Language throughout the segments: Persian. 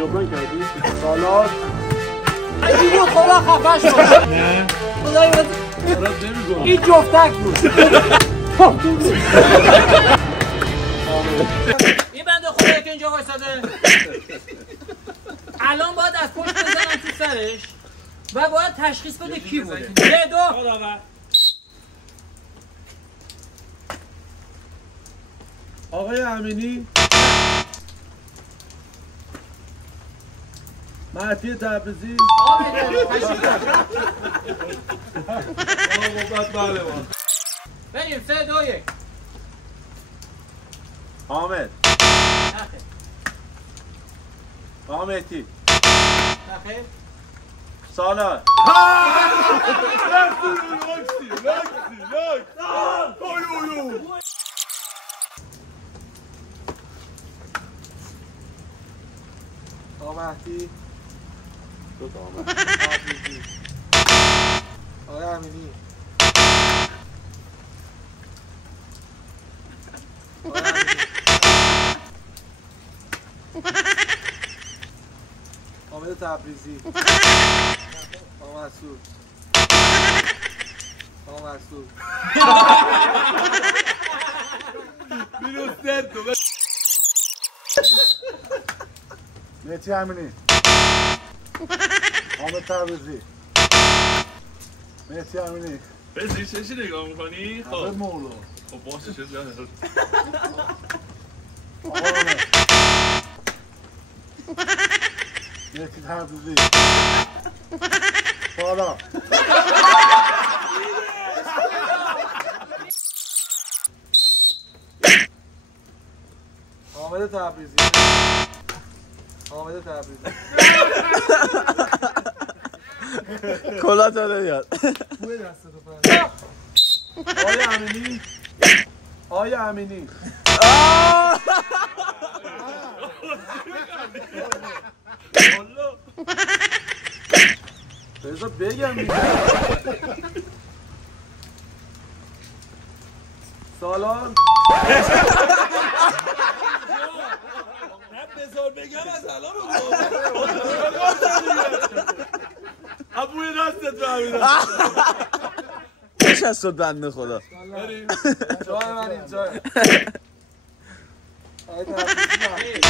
جبران کردی؟ سالات این بود خدا خفه شد. نه خدای من برات نمیگم این جفتک بود. این بنده خدایی که اینجا وایساده الان باید از پشت بزنم تو سرش و باید تشخیص بده کی بوده. 3 2 آقای امینی مهدی تبریزی بله بریم 3 2 1 حامد نخیر حامدی نخیر سالات مهدی دو تا آمد آقای امینی حامد تبریزی آقا مسعود آقا مسعود مهدی امینی حامد تبریزی مهدی امینی بزی چشی نگاه میکنی؟ حامد خب مولا خب باشه چه زیاده آقا حامد مهدی تبریزی سالا حامد تبریزی حامد تبریزی کلا تا نمیاد. بوی دست رو فرد آقای امینی آقای امینی بذار بگم میگم سالان بذار بگم از الان ابوی دستت فهمیدم نشست شد بنده خدا. بریم جای من اینجا آقای تبریزی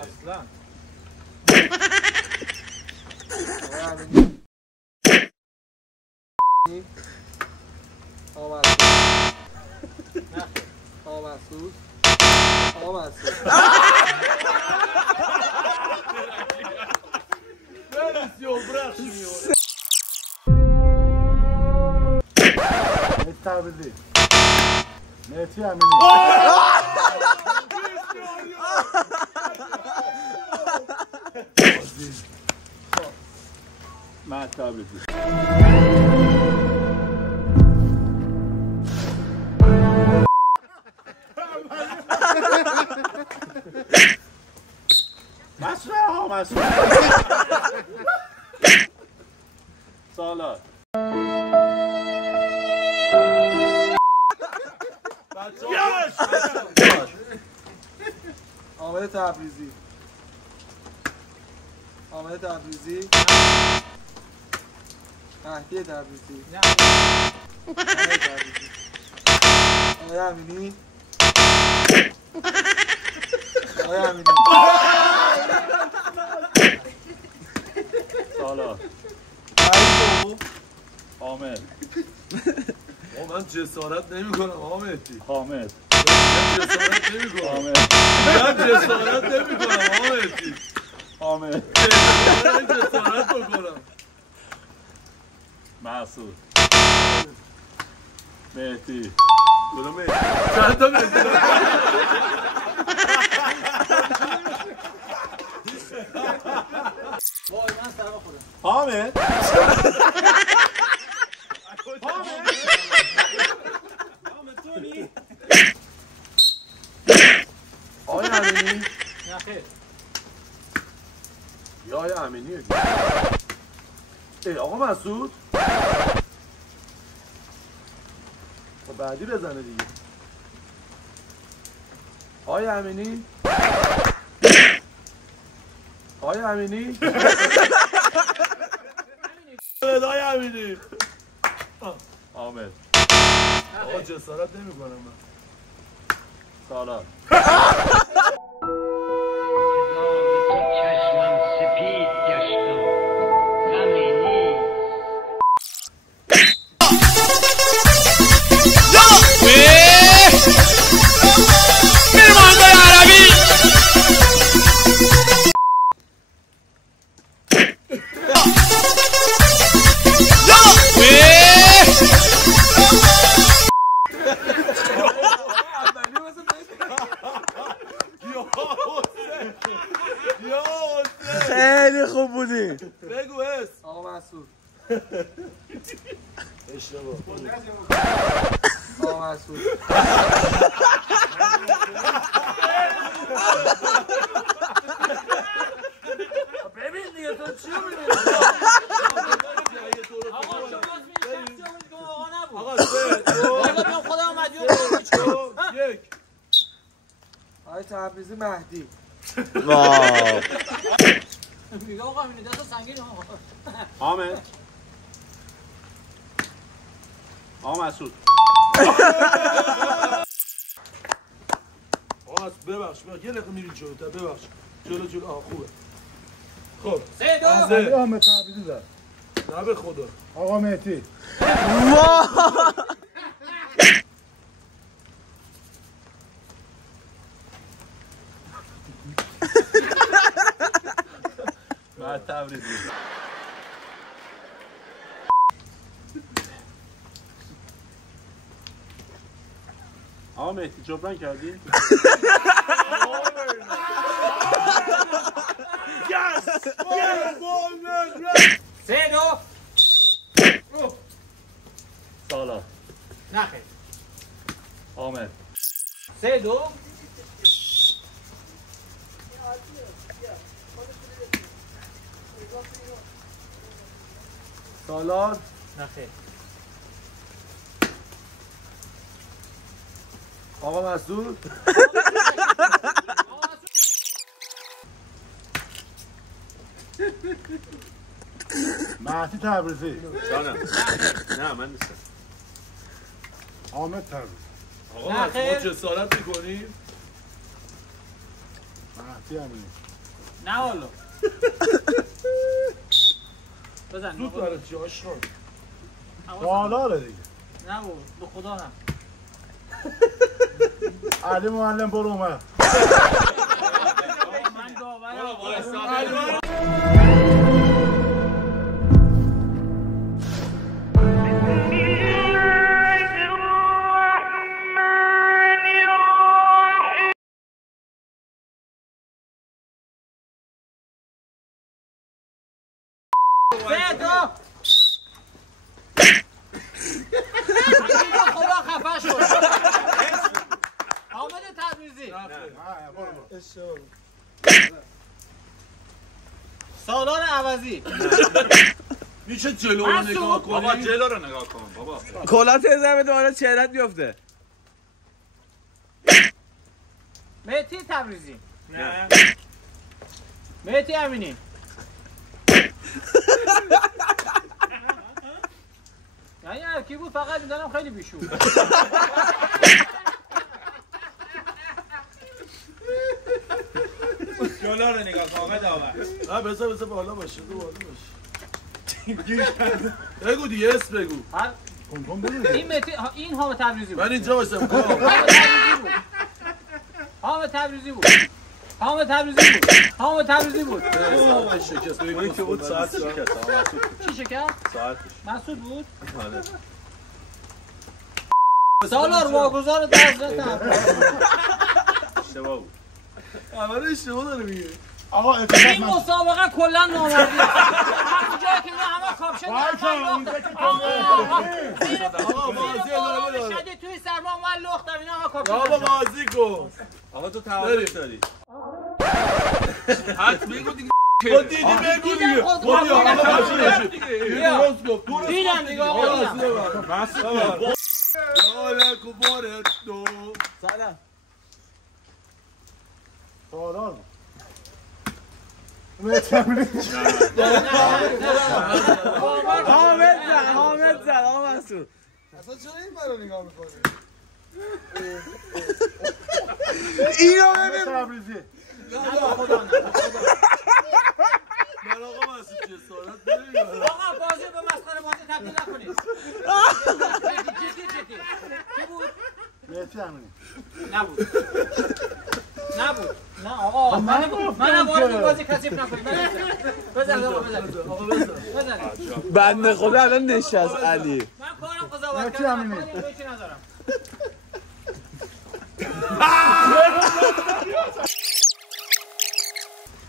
اصلا آقای امینی آقا مسعود آقا مسعود مهدی تبریزی مهدی امینی مهدی تبریزی مسعود ها مسعود سالات حامد تبریزی حامد تبریزی مهدی تبریزی حامد تبریزی آقای امینی آقای امینی سالات حامد من جسارت نمی کنم حامدی حامد جسارت نمی کنم حامد من جسارت نمی کنم حامدی حامد جسارت بکنم مسعود مهدی کدوم مهدی؟ چند تا مهدی؟ وای من سلام خودم حامد آقای امینی نخیر یا آقای امینی ای آقا مسعود خب بعدی بزنه دیگه آقای امینی آقای امینی آقای امینی عامل آقا جسارت نمی کنم من سالار چشمم سپید گشت و غمی خیلی خوب بودی. بگو اس آقا مسعود. اشتباه آقا مسعود. ببین دیگه تو چی می‌بینی؟ آقا شما از این شخصی همونی که آقا نبود. آقا سه والا بیام خودم مدیون یک آقای تبریزی مهدی. واو میگه آقا همینه دست سنگین آقا. حامد آقا مسعود آقا ببخش یه دقیقه میرین جلوتر ببخش جلو آها خوبه خب سه دو آزه آمد تبریزی زد. نه به خدا آقا مهدی. بعد تبریزی آقا مهدی جبران کردی؟ سه دو سالار نه خیر عامل سه دو سالار نه خیر آقا مسعود مهدی تبریزی. جانم نه من نیستم حامد تبریزی. آقا نه مسعود خیر. ما جسارت میکنیم مهدی امینی. نه والا بزن زود برای چی آشقان سالاره دیگه. نه بابا به خدا نه علی معلم برو اومد. من داورم سه دو خدا خفه شد حامد تبریزی سالار عوضی میشه جلو رو نگاه کنی بابا جلو رو نگاه کن بابا کلات زمین دوباره چهرت بیفته. مهدی تبریزی نه مهدی امینی یعنی هرکی بود فقط میدانم خیلی بیشور جلو رو نگاه کن آقا داور نه بذار بالا باشه بالا باشه بگو دیگه اسم بگو کن بگو دیگه. این مهدی این حامد تبریزی بود من اینجا باشم حامد تبریزی بود حامد تبریزی بود حامد تبریزی بود من شکست اونی که بود ساعت شکست آقا مسعود چی شکست؟ ساعتش مسعود بود؟ آره سالار واگذار درزت اشتباه بود اول اشتباه داره میگه آقا این اتفاق من. مسابقه کلا نامردیه همون جایی که همه کاپشن آقا مازی ادامه داره شدید توی سرما من لختم اینا همه کاپشن بابا مازی کن آقا تو تعارف داری حد بگو دیگه تو دیدی بگو دیگه خود خودی آقا خود دیگه درست گفت درست دیدم دیگه آقا دیدم. مسعود یاله کوباره تو سلام سالار بود. مهدی امینی حامد زد آقا منصور. اصلا چرا این برو نگاه میکنی؟ اینو ببین تبریزی من آقا مسعود جسارت داری. آقا بازی به مسخره بازی تبدیل نکنید. جدی. کی بود؟ مهدی امینی نبود. نه آقا من وارد بازی کثیف نکنید. بزن آقا بزن. بنده خدا الان نشست علی. من کارم قضاوت مهدی کردم. امینی. هیچی ندارم.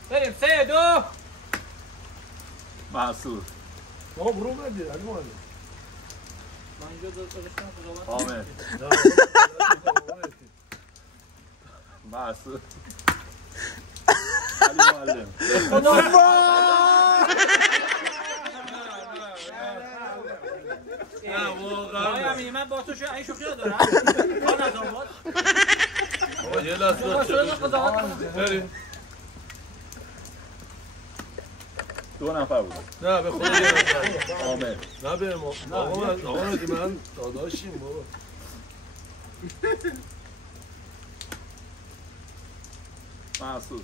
بریم 3-2. منصور. آقا برو بردی علی معلم. من اینجا داشتم قضاوت. حامد. منصور. علی معلم. نه واقعا من با تو این شوخی ندارم. کار ندارم باش. آقا یه لحظه قضاوت کنم. بریم. 2 نفر بود. نه به خدا یه نفر. حامد. نه به ما آقا من داداشیم بابا. منصور.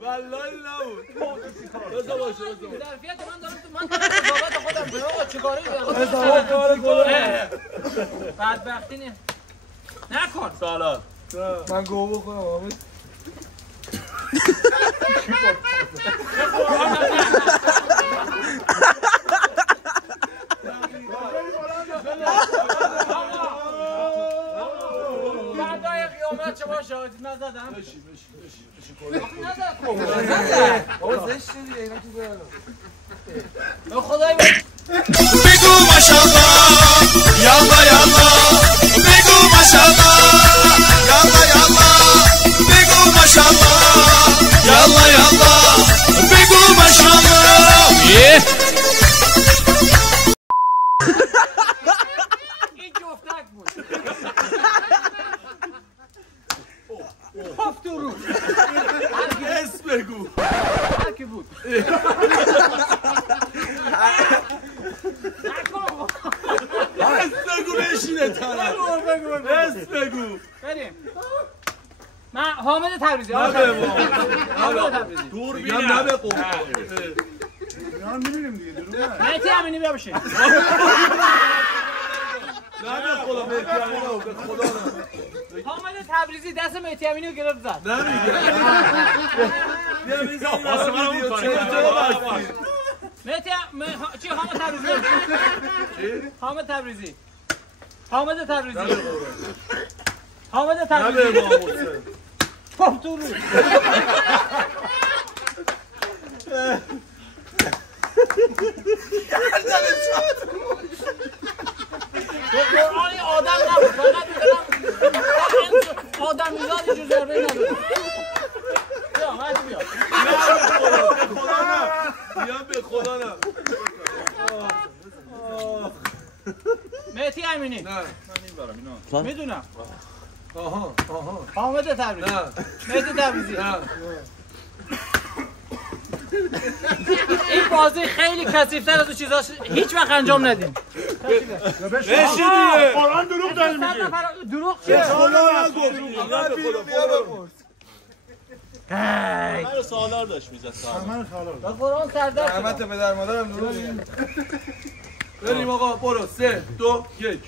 والله نبود. بذار باشه. ظرفیت من قضاوت خودم به آقا چیکاره بدبختی نه. نکن. سالات. من گوه بخورم آمد. بعدای قیامت شما شاهدید نزدم. بشی بابا زشت دیگه اینا تو برم. به خدای بگو ماشاءالله یالا یالا بگو ماشاءالله یالا یالا بگو ماشاءالله یالا یالا بگو ماشاءالله این جفتک بود. پاپ تو رو. اسم بگو. هر کی بود. اسم بگو بشینه طرف. اسم بگو. بریم. من حامد تبریزی. نه به ما. حامد تبریزی. دور میگم نه به قوم. اینا میبینیم دیگه دروغ نه مهدی امینی بیا بشین. نه به خدا مهدی امینی به خدا نه. حامد تبریزی دست مهدی امینی رو گرفت زد. نمیگه. بیا میزنم ویدیو چه مهدی چی حامد تبریزی؟ چی؟ حامد تبریزی. حامد تبریزی. حامد نه تبریزی. به ما حسین. پاپ تو رو. قرآنی آدم نبود. فقط می‌دونم آدم میزادی جو ضربه نداره. بیا مهدی بیا. به خدا نه. مهدی امینی. نه. میدونم. آها. حامد تبریزی. نه. مهدی تبریزی. نه. این بازی خیلی کثیف‌تر از اون چیزاش هیچ وقت انجام ندیم. بشین دیگه. قرآن دروغ داری میگی دروغ چیه؟ خدا نگفتی. نه به خدا. من سالار داشت میزد. من خالار با قرآن سردر شدم. رحمت پدر مادرم دروغ. بریم آقا برو 3 2 1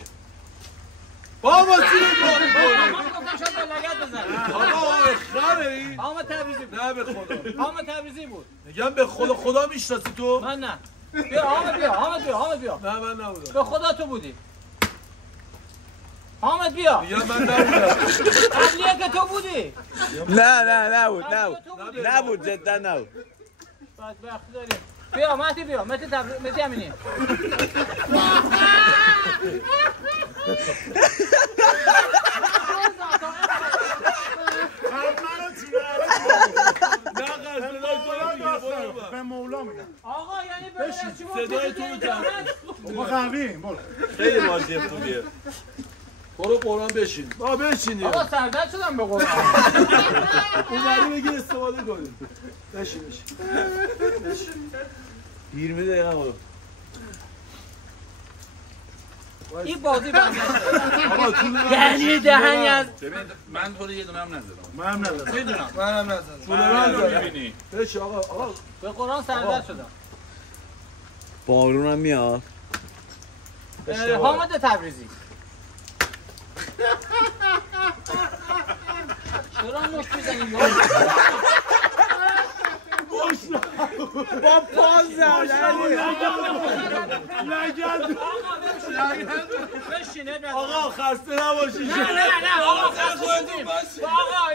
بابا چی می‌کنی؟ من گفتم شاید لگد بزن. آقا اخراره این. حامد تبریزی بود. نه به خدا. حامد تبریزی بود. میگم به خدا میشناسی تو؟ من نه. بیا حامد بیا. نه من نبودم. به خدا تو بودی. حامد بیا. میگم من نبودم. قبلیه که تو بودی. نبود جدا نبود. بدبختی داریم. بیا مهدی بیا. مهدی امینی. به مولا میدم. آقا یعنی ببینید چی بود؟ صدای تو می‌کنم. با قهوه‌ایم برو. خیلی بازی خوبیه. برو قرآن بشین. بشین. آقا سردرد شدم به قرآن. اون بگی استفاده کنیم. بشین. 20 دقیقه برو. این بازی بنده آقا طول یعنی دهنی از ببین من تو رو یه دونه هم نزدم. منم ندارم. میدونم منم نزدم. طول می‌بینی. بشین آقا. به قرآن سردرد شدم. بارون هم میاد. حامد تبریزی چرا نوش میزنی؟ با پاز آقا خسته نباشید. نه آقا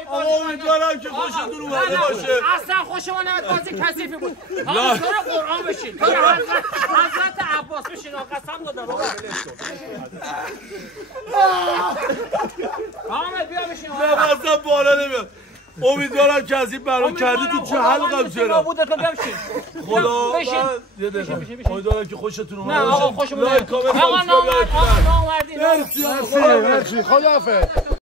آقا امیدوارم که خوشتون اومده باشه. اصلا خوش ما نمید بازی کثیفی بود. آقا تو رو قرآن بشین، تو رو حضرت عباس بشین. آقا قسم دادم آقا حامد بیا بشین. نه اصلا بالا نمیاد. امیدوارم که از این برای کردی تو چه حلقم چرا بوده تو بشین. خدا بشین. امیدوارم که خوشتون اومده نه باشه. آقا خوشمون نمید. کامنت آقا نامردی. مرسی مرسی خداحافظ.